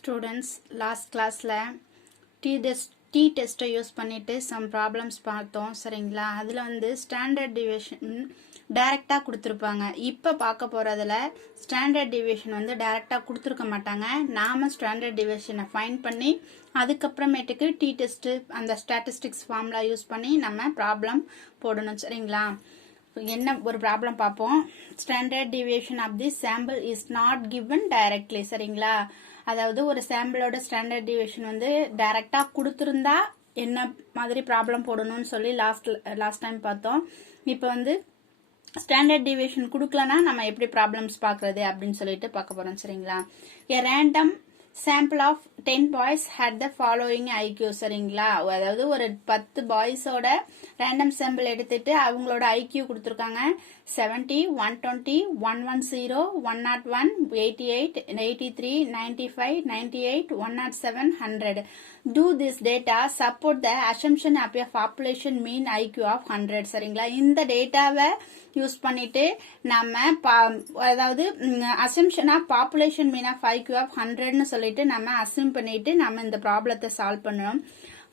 Students, last classல D டெஸ்ட்டை use பண்ணிட்டு some problems பார்த்தோம் சரிங்களா. அதில் வந்து ஸ்டாண்டர்ட் டிவியேஷன் டைரெக்டாக கொடுத்துருப்பாங்க. இப்போ பார்க்க போகிறதுல ஸ்டாண்டர்ட் டிவியேஷன் வந்து டைரெக்டாக கொடுத்துருக்க மாட்டாங்க. நாம் ஸ்டாண்டர்ட் டிவியேஷனை ஃபைண்ட் பண்ணி அதுக்கப்புறமேட்டுக்கு டி டெஸ்ட்டு அந்த ஸ்டாட்டிஸ்டிக்ஸ் ஃபார்முலா யூஸ் பண்ணி நம்ம ப்ராப்ளம் போடணும் சரிங்களா. என்ன ஒரு ப்ராப்ளம் பார்ப்போம். Standard deviation of the sample is not given directly சரிங்களா. அதாவது ஒரு சாம்பிளோட ஸ்டாண்டர்ட் டிவியேஷன் வந்து டைரக்டா கொடுத்துருந்தா என்ன மாதிரி ப்ராப்ளம் போடணும்னு சொல்லி லாஸ்ட் டைம் பார்த்தோம். இப்போ வந்து ஸ்டாண்டர்ட் டிவியேஷன் கொடுக்கலனா நம்ம எப்படி ப்ராப்ளம்ஸ் பார்க்கறது அப்படின்னு சொல்லிட்டு பார்க்க போறோம் சரிங்களா. A random sample of 10 boys had the following IQ சரிங்களா. அதாவது ஒரு 10 பாய்ஸோட ரேண்டம் சாம்பிள் எடுத்துட்டு அவங்களோட IQ கொடுத்துருக்காங்க. 70, 120, 110, 101, 88, 83, 95, 98, 107, 100. Do this data support the assumption of a population mean IQ of 100 சரிங்களா. இந்த டேட்டாவை யூஸ் பண்ணிட்டு நம்ம அதாவது assumption of population mean of IQ of 100ன்னு சொல்லிட்டு நம்ம அசியூம் பண்ணிட்டு நம்ம இந்த ப்ராப்ளத்தை சால்வ் பண்ணணும்.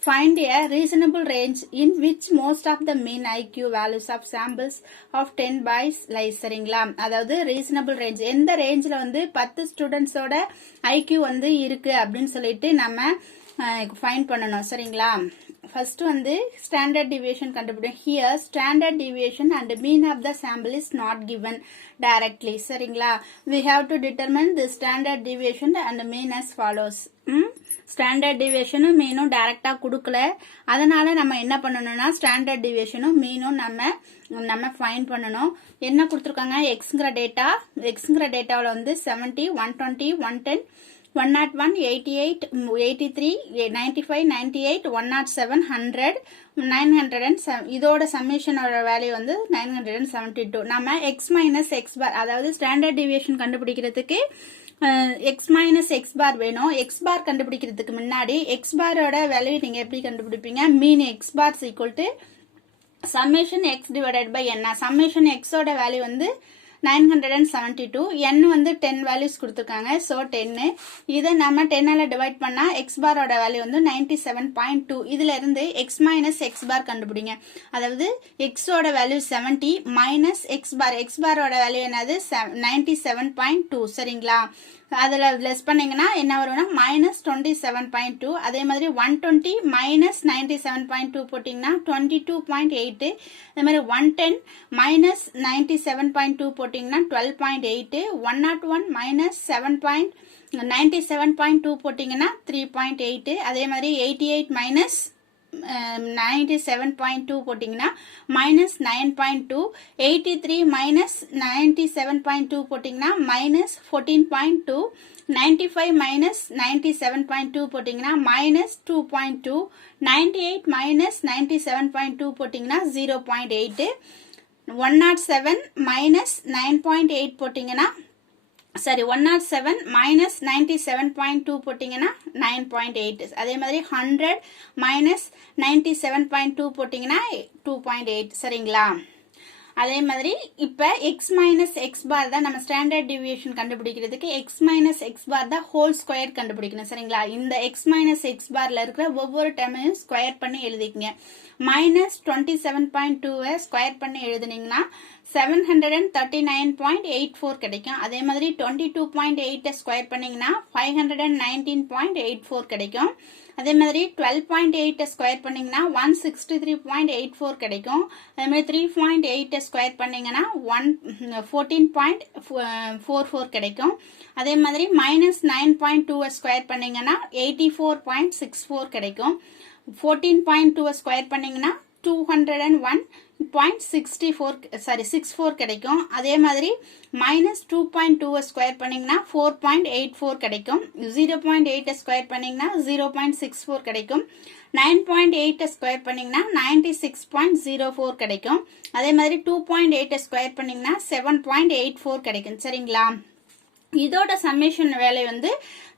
Find a reasonable range in which most of the mean IQ values of samples of 10 boys lies சரிங்களா. அதாவது ரீசனபிள் ரேஞ்ச் எந்த ரேஞ்சில் வந்து 10 ஸ்டூடெண்ட்ஸோட IQ வந்து இருக்கு அப்படின்னு சொல்லிட்டு நம்ம ஃபைண்ட் பண்ணணும் சரிங்களா. ஃபர்ஸ்ட் வந்து ஸ்டாண்டர்ட் டிவியேஷன் கண்டுபிடிக்கும். Here standard deviation and mean of the sample is not given directly சரிங்களா. we have to determine the standard deviation and mean as follows. Standard டிவியேஷனும் மீனும் டைரக்டா கொடுக்கல. அதனால நம்ம என்ன பண்ணணும்னா ஸ்டாண்டர்ட் டிவியேஷனும் மீனும் நம்ம ஃபைண்ட் பண்ணணும். என்ன கொடுத்துருக்காங்க எக்ஸ்ங்கிற டேட்டாவில் வந்து 70, 120, 110, 101, 88, 83, 95, 98, 107, 100, 907 இதோட சம்மேஷனோட வேல்யூ வந்து 972. நம்ம எக்ஸ் மைனஸ் எக்ஸ் பார் அதாவது ஸ்டாண்டர்ட் டிவியேஷன் கண்டுபிடிக்கிறதுக்கு எக்ஸ் மைனஸ் எக்ஸ் பார் வேணும். எக்ஸ் பார் கண்டுபிடிக்கிறதுக்கு முன்னாடி எக்ஸ் பாரோட வேல்யூ நீங்க எப்படி கண்டுபிடிப்பீங்க? Mean x bar equal to summation x divided by என்ன. சம்மேஷன் எக்ஸோட வேல்யூ வந்து 972, n வந்து 10 வேல்யூஸ் கொடுத்துருக்காங்க. ஸோ 10 இதை நம்ம 10ஆல டிவைட் பண்ணா எக்ஸ் பாரோட வேல்யூ வந்து 97.2. இதுல இருந்து எக்ஸ் மைனஸ் எக்ஸ் பார் கண்டுபிடிங்க. அதாவது எக்ஸோட வேல்யூ 70 மைனஸ் எக்ஸ் பாரோட வேல்யூ என்னது 97.2 சரிங்களா. அதுல லெஸ் பண்ணீங்கன்னா என்ன வரும்னா மைனஸ் 27.2. அதே மாதிரி 120 மைனஸ் 97.2 போட்டீங்கன்னா 22.8. அதே மாதிரி 110 மைனஸ் 97.2 போட்டீங்கன்னா 12.8. 101 மைனஸ் 97.2 போட்டீங்கன்னா 3.8. அதே மாதிரி 88 மைனஸ் 97.2 போட்டீங்கன்னா மைனஸ் 9.2. 83 மைனஸ் 97.2 போட்டீங்கன்னா மைனஸ் 14.2. 95 மைனஸ் 97.2 போட்டீங்கன்னா மைனஸ் 2.2. 98 மைனஸ் 97.2 போட்டீங்கன்னா 0.8. 107 மைனஸ் 9.8 போட்டீங்கன்னா 107 மைனஸ் 97.2 போட்டீங்கன்னா 9.8. அதே மாதிரி 100 மைனஸ் 97.2 போட்டீங்கன்னா 2.8 சரிங்களா. அதே மாதிரி இப்ப எக்ஸ் மைனஸ் எக்ஸ் பார் தான் நம்ம ஸ்டாண்டர்ட் டிவியேஷன் கண்டுபிடிக்கிறதுக்கு எக்ஸ் மைனஸ் எக்ஸ் பார் தான் ஹோல் ஸ்கொயர் கண்டுபிடிக்கணும் சரிங்களா. இந்த எக்ஸ் மைனஸ் எக்ஸ் பார்ல இருக்கிற ஒவ்வொரு டேர்மையும் ஸ்கொயர் பண்ணி எழுதிக்கங்க. மைனஸ் 27.2 ஸ்கொயர் பண்ணி எழுதுனீங்கன்னா 739.84 கிடைக்கும். அதே மாதிரி 22.8 ஸ்கொயர் பண்ணீங்கன்னா 519.84 கிடைக்கும். அதே மாதிரி 12.8 ஸ்கொயர் பண்ணீங்கன்னா 163.84 கிடைக்கும். அதே மாதிரி 3.8 ஸ்கொயர் பண்ணீங்கன்னா 14.44 கிடைக்கும். அதே மாதிரி மைனஸ் 9.2 ஸ்கொயர் பண்ணீங்கன்னா 84.64 கிடைக்கும். 14.2 ஸ்கொயர் பண்ணீங்கன்னா 201.64 கிடைக்கும். அதே மாதிரி மைனஸ் 2.2 ஸ்கொயர் பண்ணீங்கன்னா 4.84 கிடைக்கும். 0.8 ஸ்கொயர் பண்ணீங்கன்னா 0.64 கிடைக்கும். 9.8 ஸ்கொயர் பண்ணீங்கன்னா 96.04 கிடைக்கும். அதே மாதிரி 2.8 ஸ்கொயர் பண்ணீங்கன்னா 7.84 கிடைக்கும் சரிங்களா. இதோட சம்மேஷன் வேலை வந்து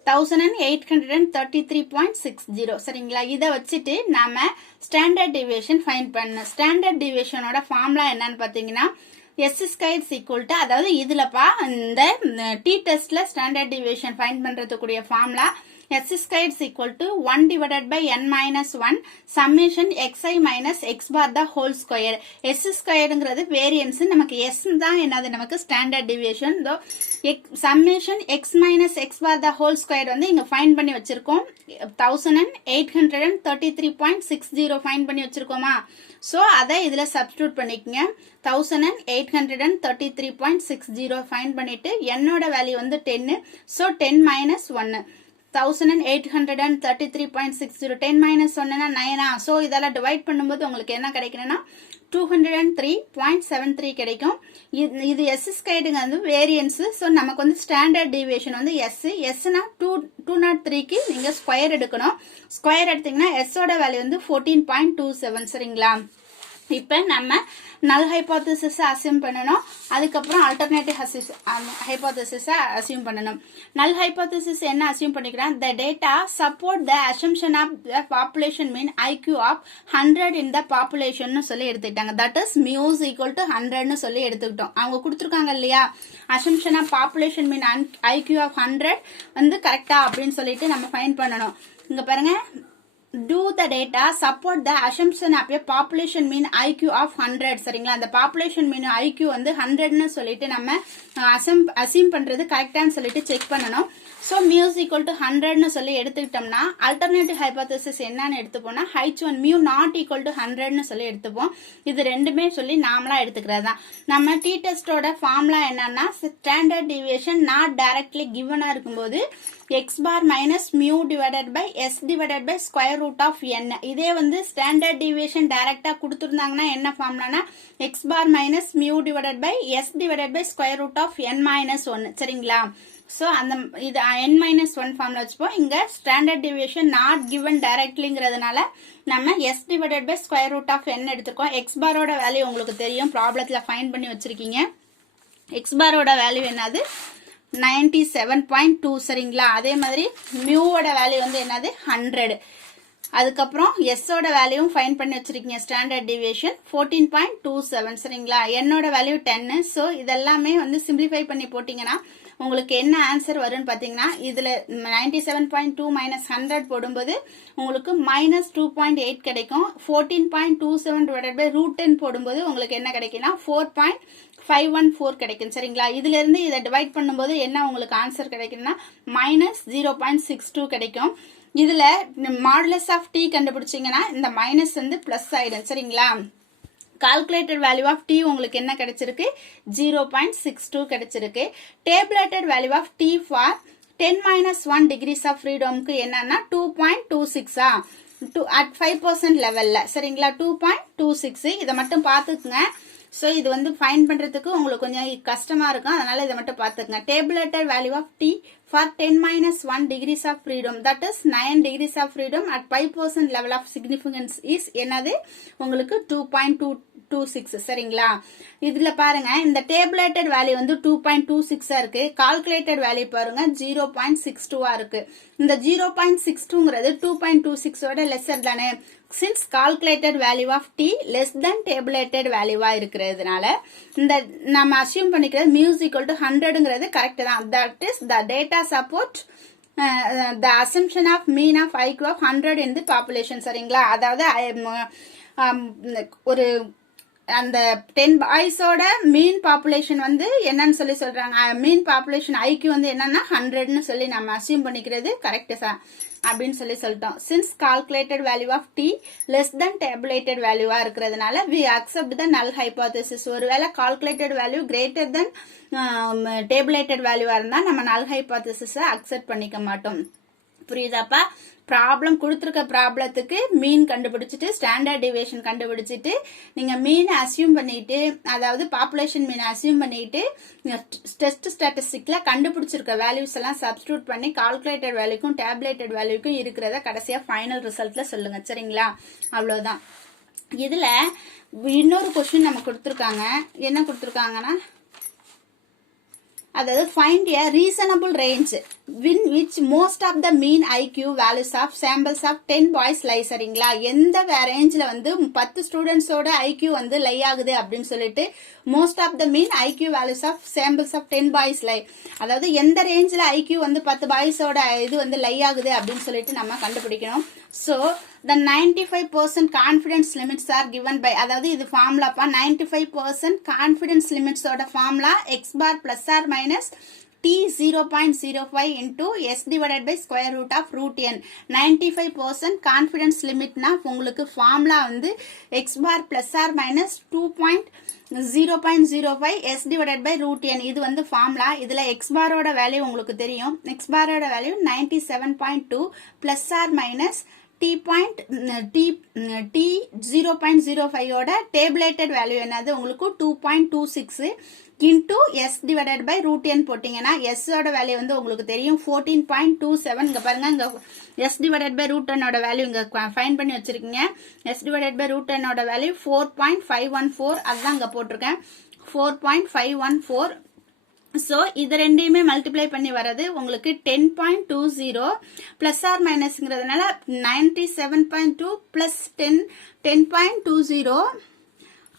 1833.60 சரிங்களா. இதை வச்சுட்டு நாம ஸ்டாண்டர்ட் டிவியேஷன் ஃபைண்ட் பண்ண. ஸ்டாண்டர்ட் டிவியேஷனோட ஃபார்முலா என்னன்னு பாத்தீங்கன்னா எஸ் ஸ்கொயர் ஈக்குவல் டு அதாவது இதுலப்பா இந்த டி டெஸ்ட்ல ஸ்டாண்டர்ட் டிவியேஷன் ஃபைண்ட் பண்றதுக்குரிய formula s squared is equal to 1 divided by n minus 1 summation xi minus x bar the whole square. s squaredங்கிறது variance, நமக்கு s தான் என்னது நமக்கு standard deviation. Summation x minus x bar the whole square வந்து இங்க find பண்ணி வச்சிருக்கோம். 1833.60 find பண்ணி வச்சிருக்கோமா? சோ அதை இதுல சப்ஸ்டிட்யூட் பண்ணிக்கங்க. 1833.60 ஃபைண்ட் பண்ணிட்டு என்னோட வேல்யூ வந்து 10. So 10 minus 1 1833.60 10 minus 1 9. சோ இதெல்லாம் டிவைட் பண்ணும்போது உங்களுக்கு என்ன கிடைக்கும்னா 203.73 கிடைக்கும். இது s ஸ்கொயர்டுங்க வந்து வேரியன்ஸ். சோ நமக்கு வந்து ஸ்டாண்டர்ட் டிவியேஷன் வந்து s னா 203க்கு நீங்க ஸ்கொயர் எடுக்கணும். ஸ்கொயர் எடுத்தீங்கன்னா s ஓட வேல்யூ வந்து 14.27 சரிங்களா? இப்ப நம்ம null hypothesis அசியூம் பண்ணனும். அதுக்கப்புறம் alternative hypothesis அசியூம் பண்ணனும். null hypothesis என்ன அசியூம் பண்ணிக்கிறேன்? The data support the assumption of the population mean IQ of 100 in the population னு சொல்லி எடுத்துட்டாங்க. That is mu is equal to 100 னு சொல்லி எடுத்துக்கிட்டோம். அவங்க கொடுத்திருக்காங்க இல்லையா? assumption of population mean IQ of 100 வந்து கரெக்ட்டா அப்படினு சொல்லிட்டு நம்ம ஃபைண்ட் பண்ணனும். இங்க பாருங்க, do the data support the assumption of a population mean IQ of 100 சரிங்களா? அந்த population mean IQ வந்து 100 னு சொல்லிட்டு நம்ம அசியூம் பண்றது கரெக்ட்டான்னு சொல்லிட்டு செக் பண்ணனும். So mu is equal to 100 னு சொல்லி எடுத்துக்கிட்டோம்னா alternative hypothesis என்னன்னு எடுத்துப்போம்னா h1 mu not equal to 100 னு சொல்லி எடுத்துப்போம். இது ரெண்டுமே சொல்லி நாமளா எடுத்துக்கிறதா. நம்ம டி டெஸ்டோட ஃபார்முலா என்னன்னா standard deviation not directly given இருக்கும்போது x bar minus mu divided by s divided by square root of n. இதே வந்து standard deviation டைரக்டா கொடுத்திருந்தாங்கன்னா என்ன ஃபார்முலானா x bar minus mu divided by s divided by square root of n minus 1 சரிங்களா? So அந்த இது n minus 1 formula வச்சுப்போம். இங்க standard deviation not given directlyங்கிறதுனால நம்ம s divided by square root of n எடுத்துக்கோம். x bar ஓட value உங்களுக்கு தெரியும், ப்ராப்ளத்துல find பண்ணி வச்சிருக்கீங்க. x bar ஓட வேல்யூ என்னது? 97.2 சரிங்களா? அதே மாதிரி mu ஓட வேல்யூ வந்து என்னது? 100. அதுக்கப்புறம் s ஓட வேல்யூ ஃபைண்ட் பண்ணி வச்சிருக்கீங்க. ஸ்டாண்டர்ட் டிவியேஷன் 14.27 சரிங்களா? n ஓட வேல்யூ 10. சோ இதெல்லாமே வந்து சிம்பிளிஃபை பண்ணி போட்டீங்கன்னா உங்களுக்கு என்ன ஆன்சர் வரும்னு பாத்தீங்கன்னா இதுல 97.2 minus 100 போடும்போது உங்களுக்கு -2.8 கிடைக்கும். 14.27 divided by root 10 போடும்போது உங்களுக்கு என்ன கிடைக்கும்னா 4.514 கிடைக்கும் சரிங்களா? இதுல இருந்து இதை டிவைட் பண்ணும்போது என்ன உங்களுக்கு ஆன்சர் கிடைக்கும்னா -0.62 கிடைக்கும். இதுல மாடுலஸ் ஆஃப் t கண்டுபிடிச்சீங்கன்னா இந்த மைனஸ் வந்து பிளஸ் ஆயிடும் சரிங்களா? calculated value of t உங்களுக்கு என்ன கிடைச்சிருக்கு? 0.62 கிடைச்சிருக்கு. tabulated value of t for 10 minus 1 degrees of freedom க்கு என்னன்னா 2.26 at 5% லெவல்ல சரிங்களா? 2.26 இத மட்டும் பாத்துக்குங்க. சோ இது வந்து ஃபைண்ட் பண்றதுக்கு உங்களுக்கு கொஞ்சம் கஷ்டமா இருக்கும், அதனால இத மட்டும் பாத்துக்கங்க. tabulated value of t for 10 minus 1 degrees of freedom, that is 9 degrees of freedom at 5% level of significance is என்னது? உங்களுக்கு 2.26 சரிங்களா? இதுல பாருங்க, இந்த tabulated value வந்து 2.26 இருக்கு, calculated value பாருங்க 0.62 இருக்கு. இந்த 0.62ங்கிறது 2.26 ஓட லெஸ்ஸர் தானே? since calculated value of t less than tabulated value இருக்கிறதுனால இந்த நம்ம அசியூம் பண்ணிக்கிறது mu is equal to 100ங்கிறது கரெக்ட் தான். that is the data support the assumption of mean of IQ of 100 in the population சரிங்களா? அதாவது ஒரு அந்த 10 பாய்ஸோட மீன் பாப்புலேஷன் வந்து என்னன்னு சொல்லி சொல்றாங்க, மீன் பாப்புலேஷன் IQ வந்து என்னன்னா 100ன்னு சொல்லி நம்ம அசியூம் பண்ணிக்கிறது கரெக்ட் அப்படின்னு சொல்லி சொல்லிட்டோம். since calculated value of t less than tabulated value இருக்கிறதுனால we accept the null hypothesis. ஒருவேளை calculated value greater than tabulated value இருந்தா நம்ம null hypothesis அக்செப்ட் பண்ணிக்க மாட்டோம். புரியுதாப்பா? ப்ராப்ளம் கொடுத்துருக்க ப்ராப்ளத்துக்கு மீன் கண்டுபிடிச்சிட்டு ஸ்டாண்டர்ட் டிவியேஷன் கண்டுபிடிச்சிட்டு நீங்க மீன் அசியூம் பண்ணிட்டு, அதாவது பாப்புலேஷன் மீன் அசியூம் பண்ணிட்டு டெஸ்ட் ஸ்டாட்டிஸ்டிக்ல கண்டுபிடிச்சிருக்க வேல்யூஸ் எல்லாம் சப்ஸ்டிட்யூட் பண்ணி கால்குலேட்டட் வேல்யூக்கும் டேப்லேட்டட் வேல்யூக்கும் இருக்கிறத கடைசியா ஃபைனல் ரிசல்ட்ல சொல்லுங்க சரிங்களா? அவ்வளவுதான். இதுல இன்னொரு கொஸ்டின் நம்ம கொடுத்துருக்காங்க. என்ன கொடுத்துருக்காங்கன்னா அதாவது find a reasonable range in which most of the mean IQ values of samples of 10 boys lie. சரிங்களா, எந்த ரேஞ்சில் வந்து 10 ஸ்டூடெண்ட்ஸோட IQ வந்து லை ஆகுது அப்படின்னு சொல்லிட்டு most of the mean IQ values of samples of 10 boys lie, அதாவது எந்த ரேஞ்சில் IQ வந்து 10 பாய்ஸோட இது வந்து லை ஆகுது அப்படின்னு சொல்லிட்டு நம்ம கண்டுபிடிக்கணும். So the 95% confidence limits are given by, அதாவது இது ஃபார்முலாப்பா 95% confidence limits ஓட formula x bar plus or minus t 0.05 into s divided by square root of root n. 95% confidence limitனா உங்களுக்கு ஃபார்முலா வந்து x bar plus or minus 0.05 s divided by root n. இது வந்து formula. இதுல x bar ஓட value உங்களுக்கு தெரியும். x bar ஓட value 97.2 plus or minus t 0.05 ஓட டேபிளேட்டட் வேல்யூ என்னது உங்களுக்கு 2.26 into s divided by root n போட்டீங்கன்னா s ஓட வேல்யூ வந்து உங்களுக்கு தெரியும் 14.27. இங்க பாருங்க, இங்க s divided by root n ஓட வேல்யூ இங்க ஃபைண்ட் பண்ணி வச்சிருக்கீங்க. s divided by root n ஓட வேல்யூ 4.514, அதுதான் இங்க போட்டிருக்கேன் 4.514. ஸோ இது ரெண்டையுமே மல்டிப்ளை பண்ணி வர்றது உங்களுக்கு 10.20 plus R மைனஸ்ங்கிறதுனால 97.2 plus 10.20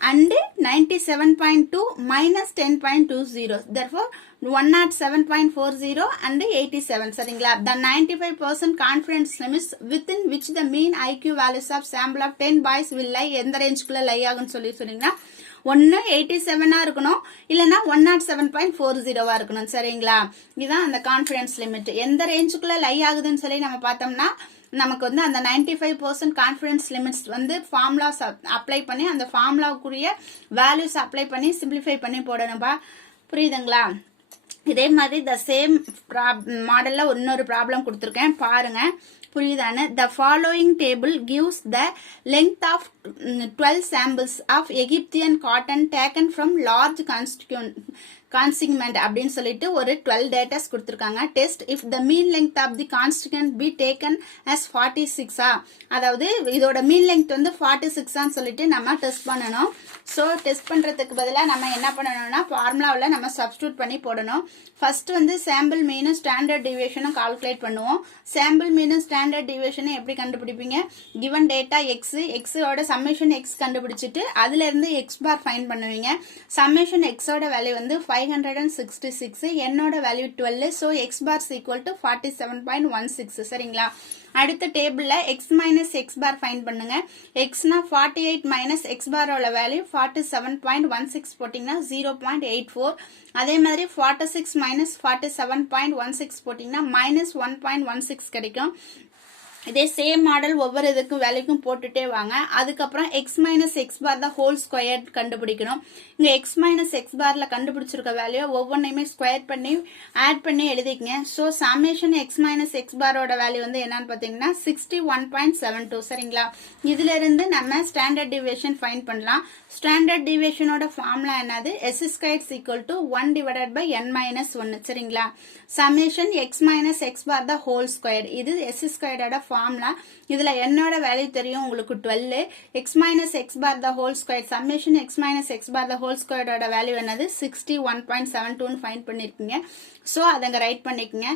and 97.2 minus 10.20, therefore 107.40 and 87. சரிங்களா, the 95% confidence limits within which the mean IQ values of sample of 10 boys will lie, எந்த ரேஞ்சுக்குள்ள லை ஆகுன்னு சொன்னீங்கன்னா ஒன்னு 87 இருக்கணும், இல்லனா 107.40 இருக்கணும். சரிங்களா, இதுதான் அந்த கான்ஃபிடன்ஸ் லிமிட். எந்த ரேஞ்சுக்குள்ள லை ஆகுதுன்னு சொல்லி நம்ம பார்த்தோம்னா நமக்கு வந்து அந்த 95% கான்ஃபிடன்ஸ் லிமிட்ஸ் வந்து ஃபார்முலாஸ் அப்ளை பண்ணி அந்த ஃபார்முலாவுக்குரிய வேல்யூஸ் அப்ளை பண்ணி சிம்பிளிஃபை பண்ணி போடணும்பா. புரியுதுங்களா? இதே மாதிரி த சேம் மாடல்ல இன்னொரு ப்ராப்ளம் கொடுத்துருக்கேன், பாருங்க புரியுதானு. The following table gives the length of 12 samples of Egyptian cotton taken from large consignment அப்படின்னு சொல்லிட்டு ஒரு 12 டேட்டாஸ் கொடுத்துருக்காங்க. Test if the mean length of the consequent be taken as 46, அதாவது இதோட மீன் லெங்த் வந்து 46 சொல்லிட்டு நம்ம டெஸ்ட் பண்ணணும். ஸோ டெஸ்ட் பண்றதுக்கு பதிலாக நம்ம என்ன பண்ணணும்னா ஃபார்முலாவில் நம்ம சப்ஸ்டியூட் பண்ணி போடணும். ஃபர்ஸ்ட் வந்து சாம்பிள் மீனும் ஸ்டாண்டர்ட் டிவியேஷனும் கால்குலேட் பண்ணுவோம். சாம்பிள் மீனும் ஸ்டாண்டர்ட் டிவியேஷனும் எப்படி கண்டுபிடிப்பீங்க? கிவன் டேட்டா எக்ஸோட சம்மேஷன் எக்ஸ் கண்டுபிடிச்சிட்டு அதுல இருந்து எக்ஸ் பார் ஃபைண்ட் பண்ணுவீங்க. சம்மேஷன் எக்ஸோட வேல்யூ வந்து 566, என்னோட value 12, so X bar equal to 47.16. சரிங்களா, அடுத்த டேபிள்ல X minus X bar find பண்ணுங்க. எக்ஸ்னா 48 மைனஸ் எக்ஸ் பாரோட வேல்யூ 47.16 போட்டீங்கன்னா 0.84. அதே மாதிரி 46 மைனஸ் 47.16 போட்டீங்கன்னா மைனஸ் 1.16 கிடைக்கும். இதே சேம் மாடல் ஒவ்வொரு இதுக்கும் வேலைக்கும் போட்டுட்டே வாங்க. அதுக்கப்புறம் எக்ஸ் மைனஸ் எக்ஸ் பார் தான் ஹோல் ஸ்கொயர் கண்டுபிடிக்கணும். இங்க எக்ஸ் மைனஸ் எக்ஸ் பார்ல கண்டுபிடிச்சிருக்க வேல்யூ ஒவ்வொன்றையுமே ஸ்கொயர் பண்ணி ஆட் பண்ணி எழுதிக்கங்க. So summation x minus X பாரோட வேல்யூ வந்து என்னன்னு பாத்தீங்கன்னா 61.72. சரிங்களா, இதுல இருந்து நம்ம ஸ்டாண்டர்ட் டிவியேஷன் ஃபைண்ட் பண்ணலாம். ஸ்டாண்டர்ட் டிவியேஷனோட ஃபார்முலா என்னது? S square equal to 1 divided by n minus 1. சரிங்களா, summation x minus X bar தான் ஹோல் ஸ்கொயர், இது எஸ் ஸ்கொயரோட ஃபார்முலா. இதுல என்னோட வேல்யூ தெரியும் உங்களுக்கு 12, x minus X bar the whole square summation x minus X bar the whole ஸ்கொயரோட value என்னது 61.72 ஃபைண்ட் பண்ணிருக்கீங்க. ஸோ அதை ரைட் பண்ணிக்கங்க.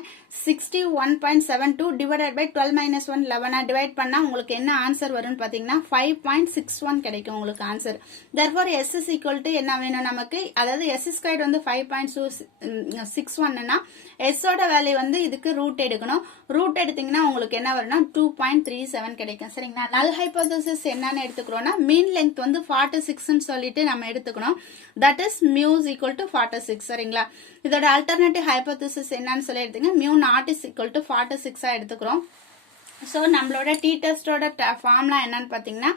61.72 டிவைடட் பை 12 மைனஸ் 1 11 டிவைட் பண்ணா உங்களுக்கு என்ன ஆன்சர் வரும்னு பாத்தீங்கன்னா 5.61 கிடைக்கும் உங்களுக்கு answer. therefore s is equal to என்ன வேணும் நமக்கு, அதாவது s ஸ்கொயர் வந்து 5.61னா s ஓட வேல்யூ வந்து இதுக்கு ரூட் எடுக்கணும். ரூட் எடுத்தீங்கன்னா உங்களுக்கு என்ன வரும்னா 2.37 கிடைக்கும். சரிங்களா, நல் ஹைபோதசிஸ் என்னன்னு எடுத்துக்கிறோம்னா மீன் லெங்த் வந்து 46 சொல்லிட்டு நம்ம எடுத்துக்கணும். That is mu is equal to 46. சரிங்களா, இதோட அல்டர்னேட்டிவ் ஹைபோதசிஸ் என்னன்னு சொல்லி எடுத்துங்க, mu not is equal to 46 எடுத்துக்கிறோம். ஸோ நம்மளோட டி டெஸ்டோட ஃபார்முலா என்னன்னு பாத்தீங்கன்னா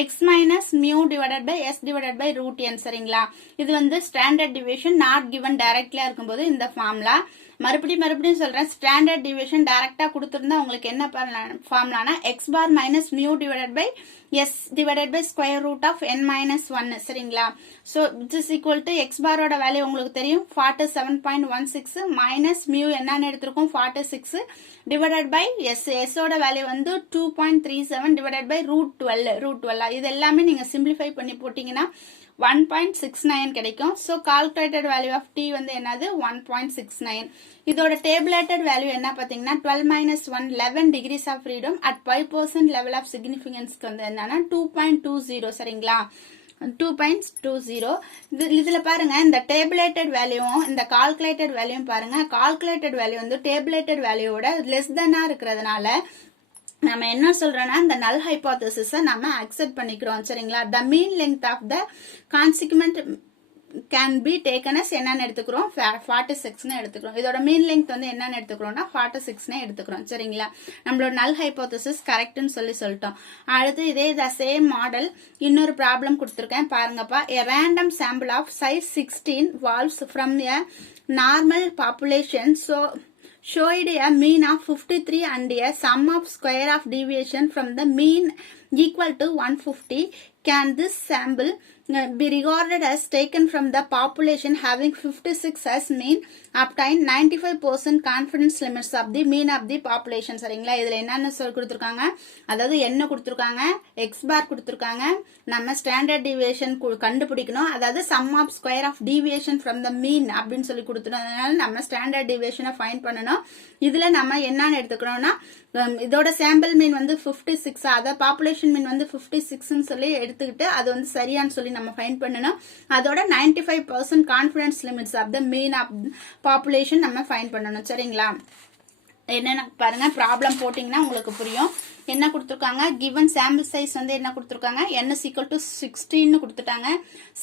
X minus mu divided by S divided by root N. சரிங்களா, இது வந்து ஸ்டாண்டர்ட் டிவியேஷன் நாட் கிவன் டைரக்ட்லியா இருக்கும்போது இந்த ஃபார்முலா. மறுபடியும் சொல்றேன், ஸ்டாண்டர்ட் டிவியேஷன் டைரக்டா கொடுத்திருந்தா உங்களுக்கு என்ன ஃபார்முலானா x bar minus mu divided by S divided by square root of n minus 1. சரிங்களா, so it is equal to x பாரோட வேல்யூ உங்களுக்கு தெரியும் 47.16 மைனஸ் மியூ என்னன்னு எடுத்திருக்கோம் 46 டிவைடட் பை எஸ் ஓட வேல்யூ வந்து 2.37 டிவைடட் பை ரூட் 12. இது எல்லாமே நீங்க சிம்பிளிஃபை பண்ணி போட்டீங்கன்னா 1.69 கிடைக்கும். So calculated value of T வந்து என்னது 1.69. இதோட டேபிளேட்டட் வேல்யூ என்ன பார்த்தீங்கன்னா 12 - 1 11 degrees of freedom at 5% level of சிக்னிஃபிகன்ஸ்க்கு வந்து என்னன்னா 2.20 சரிங்களா. 2.20. இதுல பாருங்க இந்த டேபிளேட்டட் வேல்யூவும் இந்த கால்குலேட்டட் வேல்யூவும் பாருங்க. கால்குலேட்டட் வேல்யூ வந்து டேபிளேட்டட் வேல்யூவோட லெஸ் தென்னா இருக்கிறதுனால நம்ம என்ன சொல்றோம்னா இந்த நல் ஹைபோதசிஸை நம்ம அக்செப்ட் பண்ணிக்கிறோம் சரிங்களா. The mean length of the consequent can be taken as என்னன்னு எடுத்துக்கிறோம் 46ன்னு எடுத்துக்கிறோம். இதோட மீன் லெங்த் வந்து என்னன்னு எடுத்துக்கிறோம்னா 46ன்னு எடுத்துக்கிறோம் சரிங்களா. நம்மளோட நல் ஹைபோதசிஸ் கரெக்ட்னு சொல்லிட்டோம். அடுத்து இதே த சேம் மாடல் இன்னொரு ப்ராப்ளம் கொடுத்துருக்கேன் பாருங்கப்பா. A random sample of size 16 valves from a normal population showed a mean of 53 and a sum of square of deviation from the mean equal to 150. Can this sample be regarded as taken from the population having 56 as mean? Obtain 95% confidence limits of the mean of the population சரிங்களா. இதுல என்னன்னு சொல்லி கொடுத்துருக்காங்க, அதாவது என்ன கொடுத்துருக்காங்க, X பார் கொடுத்துருக்காங்க, நம்ம ஸ்டாண்டர்ட் டிவியேஷன் கண்டுபிடிக்கணும், அதாவது sum of square of deviation from the mean அப்படின்னு சொல்லி கொடுத்துருந்ததுனால நம்ம ஸ்டாண்டர்ட் டிவியேஷனை ஃபைண்ட் பண்ணணும். இதுல நம்ம என்னன்னு எடுத்துக்கணும்னா இதோட சாம்பிள் மீன் வந்து 56, அதாவது பாப்புலேஷன் மீன் வந்து 56ன்னு சொல்லி எடுத்துக்கிட்டு அது வந்து சரியான்னு சொல்லி நம்ம ஃபைண்ட் பண்ணணும். அதோட 95% confidence limits of the mean of population நம்ம ஃபைண்ட் பண்ணணும் சரிங்களா. என்னென்ன பாருங்க, ப்ராப்ளம் போட்டிங்கன்னா உங்களுக்கு புரியும். என்ன கொடுத்துருக்காங்க, கிவன் சாம்பிள் சைஸ் வந்து என்ன கொடுத்துருக்காங்க, n is equal to 16 கொடுத்துட்டாங்க.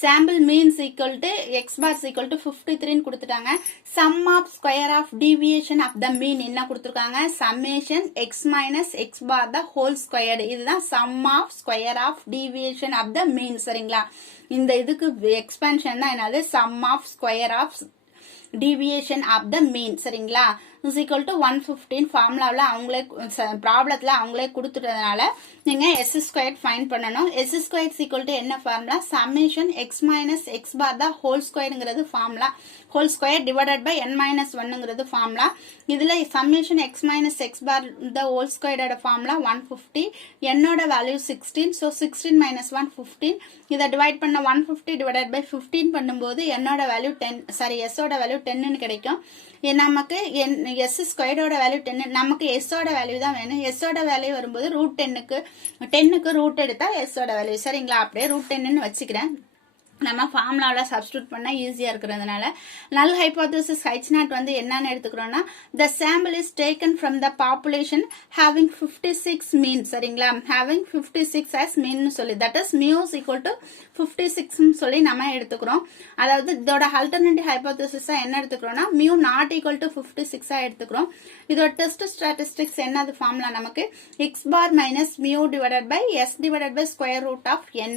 Sample means equal to x bar equal to 53 கொடுத்துட்டாங்க. Sum of square of deviation of the mean என்ன கொடுத்துருக்காங்க, summation x minus X bar the whole squared. இதுதான் sum of square of deviation of the mean சரிங்களா. இந்த இதுக்கு expansion தான் என்னது, sum of square of deviation of the mean சரிங்களா. Is equal to 115 ஃபார்முலாவில் அவங்களே ப்ராப்ளத்தில் அவங்களே கொடுத்துட்டதுனால நீங்கள் எஸ் ஸ்கொயர் ஃபைன் பண்ணணும். எஸ் ஸ்கொயர் ஈக்குவல் டு என்ன formula, summation x minus X bar the whole ஸ்கொயருங்கிறது formula. Whole square divided by n - 1ங்கிறது ஃபார்முலா. இதில் summation x minus X bar the whole ஸ்கொயரோட ஃபார்முலா 150, என்னோட வேல்யூ 16. ஸோ 16 - 1 15. இதை divide பண்ண 150 divided by 15 பண்ணும்போது என்னோட வேல்யூ 10, எஸ்ஸோட வேல்யூ 10ன்னு கிடைக்கும். நமக்கு எஸ் ஸ்கொயரோட வேல்யூ 10, நமக்கு எஸ்ஸோட வேல்யூ தான் வேணும். எஸ்ஸோட வேல்யூ வரும்போது ரூட் ரூட் எடுத்தா எஸ்ஸோட வேல்யூ சரிங்களா. அப்படியே ரூட் 10ன்னு வச்சுக்கிறேன். நம்ம ஃபார்முலாவில் சப்ஸ்டியூட் பண்ணால் ஈஸியாக இருக்கிறதுனால நல் ஹைபோதசிஸ் H0 வந்து என்னன்னு எடுத்துக்கிறோம்னா, the sample is taken from the population having 56 mean சரிங்களா. ஹேவிங் 56 as மீன் சொல்லி, that is mu is equal to 56ன்னு சொல்லி நம்ம எடுத்துக்கிறோம். அதாவது இதோட அல்டர்னேட்டிவ் ஹைபோதசிஸா என்ன எடுத்துக்கிறோம்னா, மியூ நாட் ஈக்குவல் டு 56 எடுத்துக்கிறோம். இதோட டெஸ்ட் ஸ்டாட்டிஸ்டிக்ஸ் என்னது ஃபார்முலா நமக்கு, x bar minus mu divided by S divided by square root of n.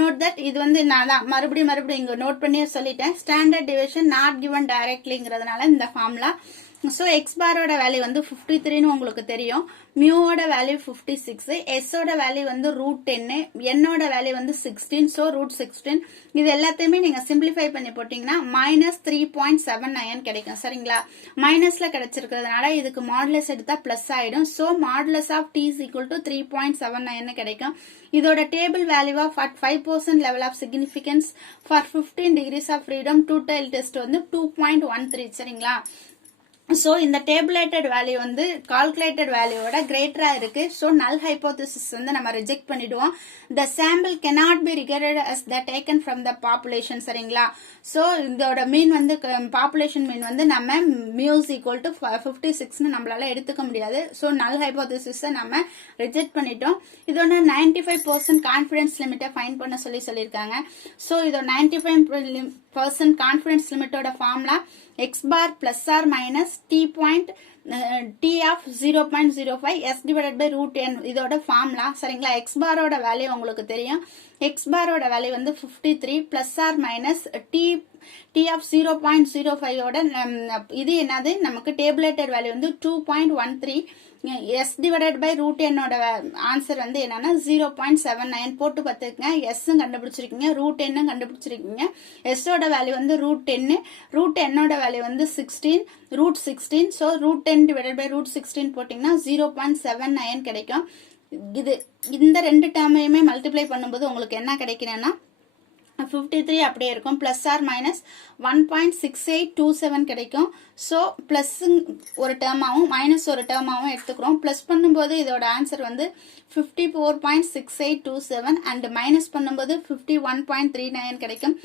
Note that இது வந்து நான் தான் மறுபடியும் இங்க நோட் பண்ணி சொல்லிட்டேன். ஸ்டாண்டர்ட் டிவிஷன் நாட் கிவன் டைரக்ட்லிங்கிறதுனால இந்த ஃபார்முலா. ஸோ எக்ஸ் பாரோட வேல்யூ வந்து 53ன்னு உங்களுக்கு தெரியும், மியூவோட வேல்யூ 56, எஸ்ஸோட வேல்யூ வந்து ரூட் 10, என்னோட வேல்யூ வந்து 16, ஸோ ரூட் 16. இது எல்லாத்தையுமே நீங்க சிம்பிளிஃபை பண்ணி போட்டீங்கன்னா -3.79 கிடைக்கும் சரிங்களா. மைனஸ்ல கிடைச்சிருக்கிறதுனால இதுக்கு மாடுலஸ் எடுத்தா பிளஸ் ஆயிடும். So modulus of T is equal to 3.79 கிடைக்கும். இதோட table value of at 5% level of significance for 15 degrees of freedom 2 tail test வந்து 2.13 சரிங்களா. ஸோ இந்த டேபிளேட்டட் வேல்யூ வந்து கால்குலேட்டட் வேல்யூவோட கிரேட்டரா இருக்கு. ஸோ நல் ஹைபோதசிஸ் வந்து நம்ம ரிஜெக்ட் பண்ணிடுவோம். த sample cannot be regarded as the taken from the population சரிங்களா. ஸோ இதோட மீன் வந்து பாப்புலேஷன் மீன் வந்து நம்ம மியூஸ் ஈக்குவல் டு 56ன்னு நம்மளால எடுத்துக்க முடியாது. ஸோ நல் ஹைபோதசிஸை நம்ம ரிஜெக்ட் பண்ணிட்டோம். இதோட 95% கான்ஃபிடன்ஸ் லிமிட்டை ஃபைண்ட் பண்ண சொல்லியிருக்காங்க. ஸோ இதோட 95% கான்ஃபிடன்ஸ் லிமிட்டோட formula x bar plus or minus t of 0.05 s divided by root n. இதோட ஃபார்முலா சரிங்களா. எக்ஸ் பாரோட வேல்யூ உங்களுக்கு தெரியும், எக்ஸ் பாரோட வேல்யூ வந்து 53 plus or minus t of 0.05ஓட இது என்னது, நமக்கு டேபிளேட்டட் வேல்யூ வந்து 2.13. எஸ் டிவைடட் பை ரூட் என்னோட ஆன்சர் வந்து என்னன்னா 0.79 போட்டு பார்த்துக்கங்க. எஸ்ஸும் கண்டுபிடிச்சிருக்கீங்க, ரூட் என்னும் கண்டுபிடிச்சிருக்கீங்க. எஸ்ஸோட வேல்யூ வந்து ரூட் 10, ரூட் என்னோட வேல்யூ வந்து 16, root 16. So root 10 divided by root 16 போட்டிங்கன்னா 0.79 கிடைக்கும். இந்த ரெண்டு டேர்மையுமே மல்டிப்ளை பண்ணும்போது உங்களுக்கு என்ன கிடைக்கிறேன்னா 53 அப்படியே இருக்கும். பிளஸ் ஆர் மைனஸ் 1.6827 கிடைக்கும். ஸோ பிளஸ் ஒரு டேர்மாகவும் மைனஸ் ஒரு டேர்மாகவும் எடுத்துக்கிறோம். பிளஸ் பண்ணும்போது இதோட ஆன்சர் வந்து 54.6827 அண்ட் மைனஸ் பண்ணும்போது 51.39 கிடைக்கும்.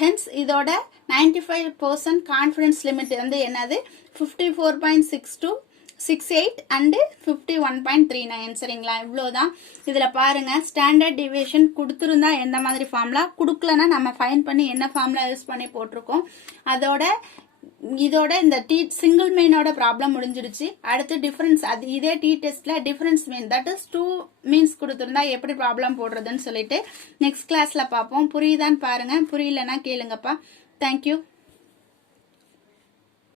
ஹென்ஸ் இதோட 95% கான்ஃபிடன்ஸ் லிமிட் வந்து என்னது 54.68 அண்டு 51.39. சரிங்களா, இவ்வளோதான். இதில் பாருங்க ஸ்டாண்டர்ட் டிவியேஷன் கொடுத்துருந்தா எந்த மாதிரி ஃபார்முலா, கொடுக்கலன்னா நம்ம ஃபைன் பண்ணி என்ன ஃபார்முலா யூஸ் பண்ணி போட்டிருக்கோம். இதோட இந்த சிங்கிள் மீனோட ப்ராப்ளம் முடிஞ்சிடுச்சு. அடுத்து டிஃபரன்ஸ், அது இதே டி டெஸ்ட்ல difference mean that is 2 means கொடுத்துருந்தா எப்படி ப்ராப்ளம் போடுறதுன்னு சொல்லிட்டு நெக்ஸ்ட் கிளாஸ்ல பார்ப்போம். புரியுதான்னு பாருங்க, புரியலன்னா கேளுங்கப்பா. தேங்க்யூ.